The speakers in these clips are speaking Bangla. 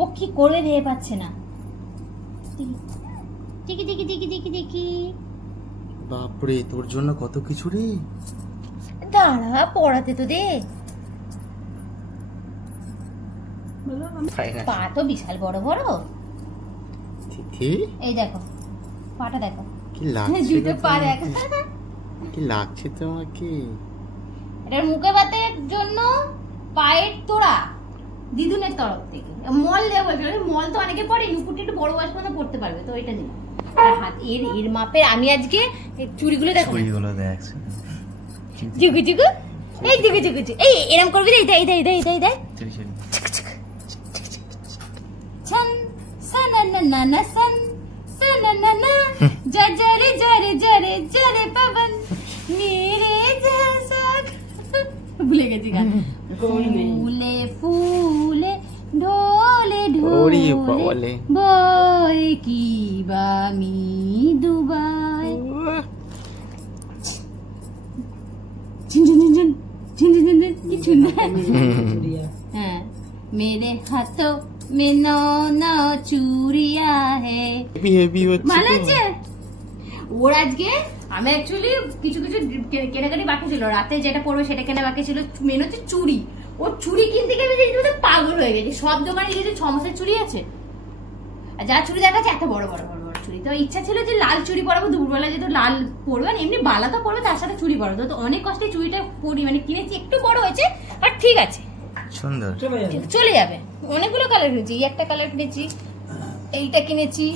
ও কি করবে ভেবে পাচ্ছে না। দেখি দেখি দেখি দেখি দেখি, বাপরে তোর জন্য কত কিছু রে। দাঁড়া পড়াতে তো দে। পা তো বিশাল বড় বড়। এই দেখো পাটা দেখো কি লাগছে, দুটো পা দেখো কি লাগছে তোমাকে। এটার মুখে ভাতের জন্য পায়ের তোড়া দিদুনের তরফ থেকে মল দেওয়া বলছিল। মল তো অনেকে পড়ে, নুপুরটা একটু বড় বয়স পর্যন্ত পড়তে পারবে, তো ওইটা দিলাম। আর হাত এর মাপের। আমি আজকে চুড়িগুলো দেখো, চুড়িগুলো দেখ জুগু জুগু, এই জুগু জুগু জুগু, এই এরকম করবি। এই দে দে দে দে দে ছন সনা না না না সন সনা না না জরে জরে জরে জরে পবন মেরে জैसा। ভুলে গেছি গান। ফুলে ফুলে ঢোলে ঢোলে বয় কি বামি দুবাই। হ্যাঁ মেরে হাতোं में नौ नौ चूड़िया है। ভালো আছে ওর। আজকে আমি অ্যাকচুয়ালি কিছু কিছু কেনাকাটি বাকি ছিল, রাতে যেটা পড়বে সেটা কেনা বাকি ছিল। মেন হচ্ছে চুড়ি। ওর চুড়ি কিনতে গেলে পাগল হয়ে গেছে। সব দোকানে গেছে 6 মাসের চুড়ি আছে, আর যা চুড়ি দেখাচ্ছে এত বড় বড় বড় বড় চুড়ি। তো ইচ্ছা ছিল যে লাল চুড়ি পরাবো, দুপুরবেলা যেহেতু লাল পরবে, এমনি বালা তো পরবে, তার সাথে চুড়ি পরবো। তো অনেক কষ্টে চুড়িটা পরি, মানে কিনেছি, একটু বড় হয়েছে বাট ঠিক আছে, সুন্দর চলে যাবে। অনেকগুলো কালার কিনেছি, এই একটা কালার কিনেছি, এইটা কিনেছি,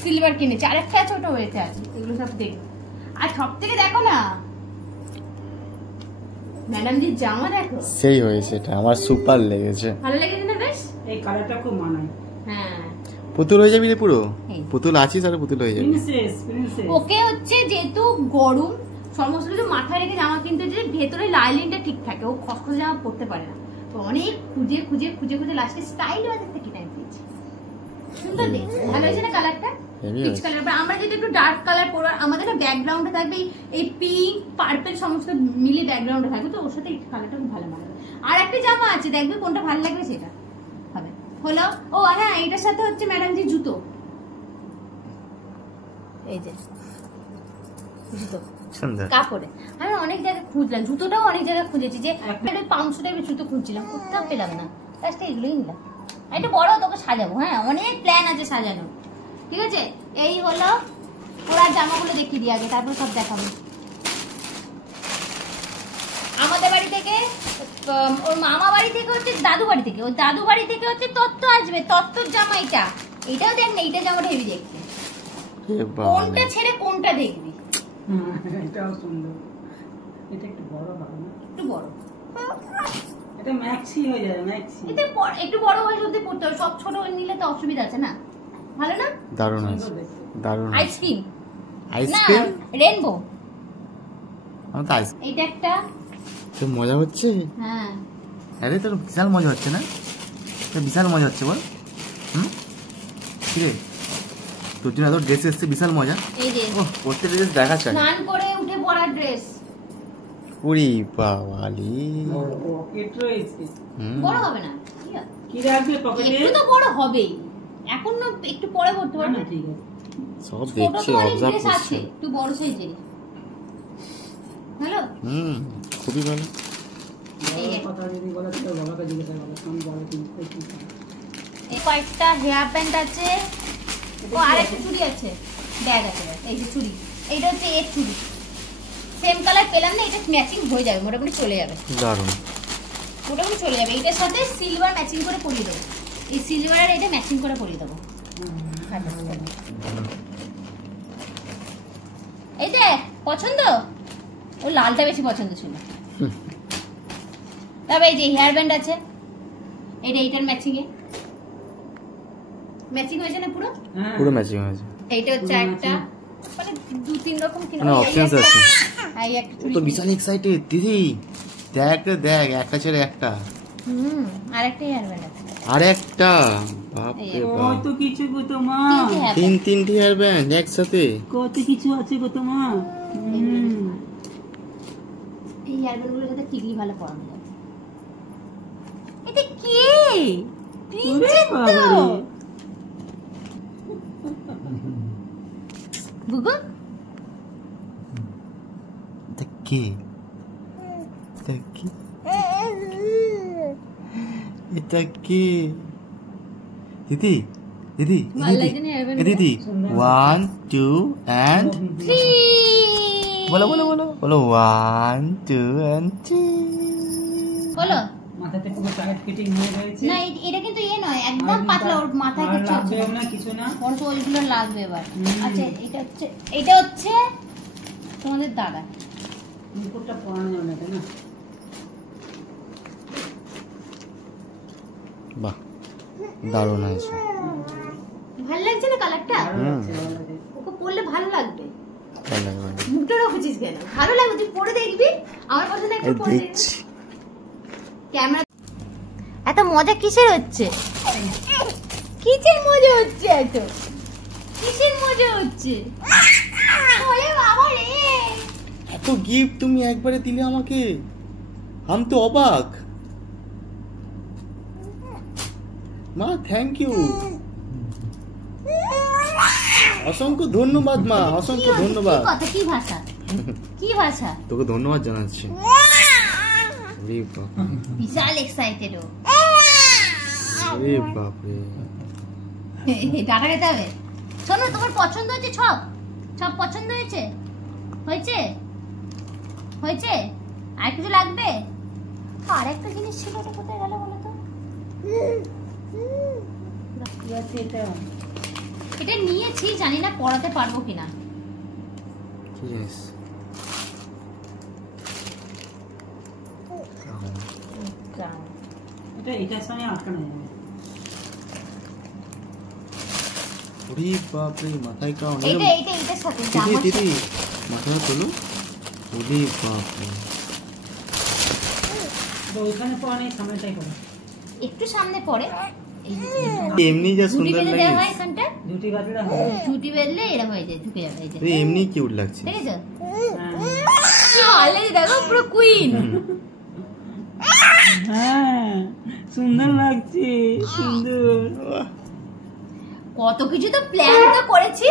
সিলভার কিনেছি, আরেকটা আছে ওটা হয়েছে আছে। এগুলো সব দেখো। আর সব থেকে দেখো না ম্যাডাম জি জামা দেখো, সেই হয়েছে, এটা আমার সুপার লেগেছে। ভালো লেগেছে না? বেশ, এই কালারটা খুব মানায়। হ্যাঁ পুতুল হয়ে যাবি রে পুরো। পুতুল আছিস আর পুতুল হয়ে যাবি। ওকে হচ্ছে যেহেতু গরম, সমস্ত কিছু মাথায় রেখে জামা কিনতে যে ভেতরে লাইলিনটা ঠিক থাকে, ও খসখসে জামা পরতে পারে না। তো অনেক খুঁজে খুঁজে খুঁজে খুঁজে লাস্টে স্টাইল বাজার থেকে কিনে দিয়েছি। সুন্দর দেখতে, ভালো হয়েছে না কালারটা? Peach colour. আমরা যদি একটু ডার্ক কালার পরবো, আমাদের না ব্যাকগ্রাউন্ডে থাকবে এই পিঙ্ক পার্পল সমস্ত মিলে ব্যাকগ্রাউন্ডে থাকবে, তো ওর সাথে এই কালারটা খুব ভালো মানাবে। আর একটা জামা আছে, দেখবে কোনটা ভালো লাগবে সেটা হবে। হলো ও হ্যাঁ, এটার সাথে হচ্ছে ম্যাডাম জি জুতো, এই যে জুতো কাপড়ে। আমি অনেক জায়গায় খুঁজলাম, জুতোটাও অনেক জায়গায় খুঁজেছি, যে একটা 500 টাইপের জুতো খুঁজছিলাম, কোথাও পেলাম না। লাস্টে এগুলোই নিলাম। এটা বড় তোকে সাজাবো, হ্যাঁ অনেক প্ল্যান আছে সাজানো, ঠিক আছে? এই হলো ওরা জামাগুলো দেখিয়ে দিই আগে, তারপর সব দেখাবো। আমাদের বাড়ি থেকে, ওর মামা বাড়ি থেকে হচ্ছে দাদু বাড়ি থেকে, ওর দাদু বাড়ি থেকে হচ্ছে তত্ত্ব আসবে, তত্ত্বর জামা। এটা এটাও দেখ না, এইটা জামাটা হেভি দেখতে। কোনটা ছেড়ে কোনটা দেখবি? এটাও সুন্দর। এটা একটু বড় হবে না? একটু বড়। এটা ম্যাক্সি হয়ে যাবে, ম্যাক্সি। এটা একটু বড় হয়ে যদি পড়তে হবে, সব ছোট নিলে তো অসুবিধা আছে না। ভালো না? দারুণ আছে, দারুণ। Ice cream, ice cream, rainbow. আমি তো আইসক্রিম। এটা একটা তো মজা হচ্ছে। হ্যাঁ আরে তোর বিশাল মজা হচ্ছে না? তোর বিশাল মজা হচ্ছে বল। ঠিক আছে, তোর জন্য এত ড্রেস এসছে, বিশাল মজা। এই যে প্রত্যেকটা ড্রেস দেখা চাই। স্নান করে উঠে পরা ড্রেস। পুরি বাওয়ালি পকেট রয়েছে। বড় হবে না? কি রাখবে পকেটে? একটু তো বড় হবেই, এখন না একটু পরে পড়তে পারবে। ঠিক আছে, সব দেখছি, অবজার্ভ করছি। একটু বড় সাইজের। হ্যালো, খুবই ভালো। এই কথা যদি বলা তো বাবাকে জিজ্ঞাসা করো, আমি বলে কিন্তু এই কয়েকটা হেয়ার ব্যান্ড আছে, ও আরেকটা চুড়ি আছে, ব্যাগ আছে। এই যে চুড়ি, এইটা হচ্ছে এর চুড়ি, সেম কালার পেলাম না, এটা ম্যাচিং হয়ে যাবে, মোটামুটি চলে যাবে। দারুণ, মোটামুটি চলে যাবে। এটার সাথে সিলভার ম্যাচিং করে পরিয়ে দেবো, এই সিলভার আর এটা ম্যাচিং করে পরিয়ে দেবো। এই যে পছন্দ, ও লালটা বেশি পছন্দ ছিল। তবে এই যে হেয়ার ব্যান্ড আছে, এটা এইটার ম্যাচিং এ ম্যাচিং হয়েছে না? পুরো পুরো ম্যাচিং হয়েছে। এইটা হচ্ছে একটা, মানে 2-3 রকম কিনা অপশনস আছে। এই একটা চুড়ি তো বিশাল এক্সাইটেড দিদি, দেখ দেখ, একটা ছেড়ে একটা। আরেকটা হেয়ার ব্যান্ড আছে, আরেকটা। বাপ রে বাপ, কত কিছু গো তোমা, তিনটি হেয়ার ব্যান্ড একসাথে, কত কিছু আছে গো তোমা। এই হেয়ার ব্যান্ড গুলোর সাথে টিকলি ভালো পরানো যাবে। এটা কি প্রিন্সেস তো গুগু দেখি দেখি এটা কি দিদি দিদি দিদি 1 2 and 3 বলো বলো বলো বলো 1 2 and 3 বলো মাথাতে পুরো টাইট ফিটিং হয়ে গেছে না এটা কিন্তু নয় একদম পাতলা ওর মাথায় কিছু লাগবে না কিছু না ওর তো ওইগুলো লাগবে এবার আচ্ছা এটা হচ্ছে তোমাদের দাদা মুকুটটা পরানো যাবে না তাই না বাহ দারুণ হয়েছে ভালো লাগছে না কালারটা ওকে পরলে ভালো লাগবে মুখটা রেখেছিস কেন ভালো লাগবে তুই পরে দেখবি আমার পছন্দ একটা পরে দেখছি ক্যামেরা এত মজা কিসের হচ্ছে কিসের মজা হচ্ছে এত কিসের মজা হচ্ছে ওরে বাবা রে এত গিফট তুমি একবারে দিলে আমাকে আমি তো অবাক মা থ্যাংক ইউ অসংখ্য ধন্যবাদ মা অসংখ্য ধন্যবাদ কথা কি ভাষা কি ভাষা তোকে ধন্যবাদ জানাচ্ছি বিশাল এক্সাইটেড ও আরে বাপ রে ডাটা খেতে হবে শোনো তোমার পছন্দ হয়েছে সব সব পছন্দ হয়েছে হয়েছে হয়েছে আর কিছু লাগবে আর একটা জিনিস ছিল ওটা কোথায় গেল বলো তো এটা নিয়েছি জানি না পড়াতে পারবো কিনা কি জিনিস এটা এটার সঙ্গে আটকানো যাবে ওরে বাপ রে মাথায় কাও এটার সাথে দিদি দিদি মাথাটা তোলো ওরে বাপ রে তো ওখানে পড়া নেই সামনেটাই করো একটু সামনে পড়ে এমনি যা সুন্দর লাগে ঝুটি বাঁধলে হবে ঝুটি বেঁধলে এরকম হয়ে যায় ঢুকে যাবে এই যে এমনি কিউট লাগছে দেখেছো কি অলরেডি দেখো পুরো কুইন হ্যাঁ সুন্দর লাগছে সুন্দর কত কিছু তো প্ল্যান তো করেছি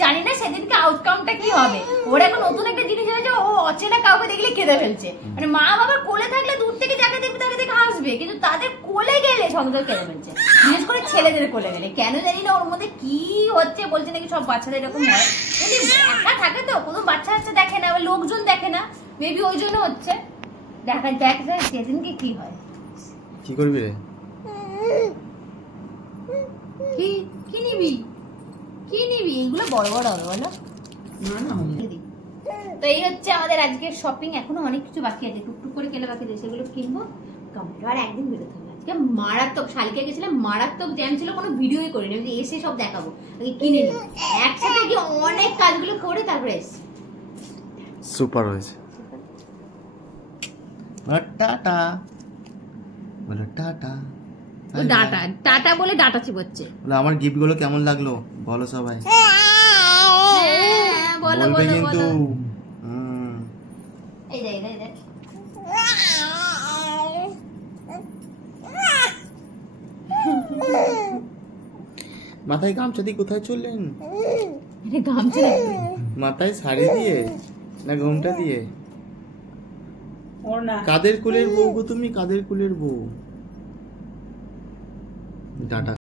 জানি না সেদিনকে আউটকামটা কি হবে ওর এখন নতুন একটা জিনিস হয়েছে ও অচেনা কাউকে দেখলে কেঁদে ফেলছে মানে মা বাবার কোলে থাকলে দূর থেকে যাকে দেখবে তাকে দেখে হাসবে কিন্তু তাদের কোলে গেলে সঙ্গে কেঁদে ফেলছে বিশেষ করে ছেলেদের কোলে গেলে কেন জানি না ওর মধ্যে কি হচ্ছে বলছে নাকি সব বাচ্চাদের এরকম হয় যদি একা থাকে তো কোনো বাচ্চা বাচ্চা দেখে না বা লোকজন দেখে না মেবি ওই জন্য হচ্ছে দেখা যাক সেদিনকে কি হয় কি করবি রে কি নিবি কি নিবি এগুলো বড় বড় হবে বলো তো এই হচ্ছে আমাদের আজকের শপিং এখনো অনেক কিছু বাকি আছে টুকটুক করে কেনা বাকি আছে সেগুলো কিনবো কমপ্লিট আর একদিন বেরোতে হবে আজকে মারাত্মক শালিকা গেছিলাম মারাত্মক জ্যাম ছিল কোনো ভিডিওই করিনি আমি এসে সব দেখাবো আগে কিনে নিই একসাথে গিয়ে অনেক কাজগুলো করে তারপরে এসছি সুপার হয়েছে টাটা বলো টাটা ডাটা টাটা বলে ডাটা চিবোচ্ছে বলে আমার গিফট গুলো কেমন লাগলো বলো সবাই বলো বলবে বলো কিন্তু এই দেখ মাথায় গামছা দিয়ে কোথায় চললেন এটা গামছা লাগবে মাথায় শাড়ি দিয়ে না ঘোমটা দিয়ে ওর না কাদের কুলের বউ গো তুমি কাদের কুলের বউ টাটা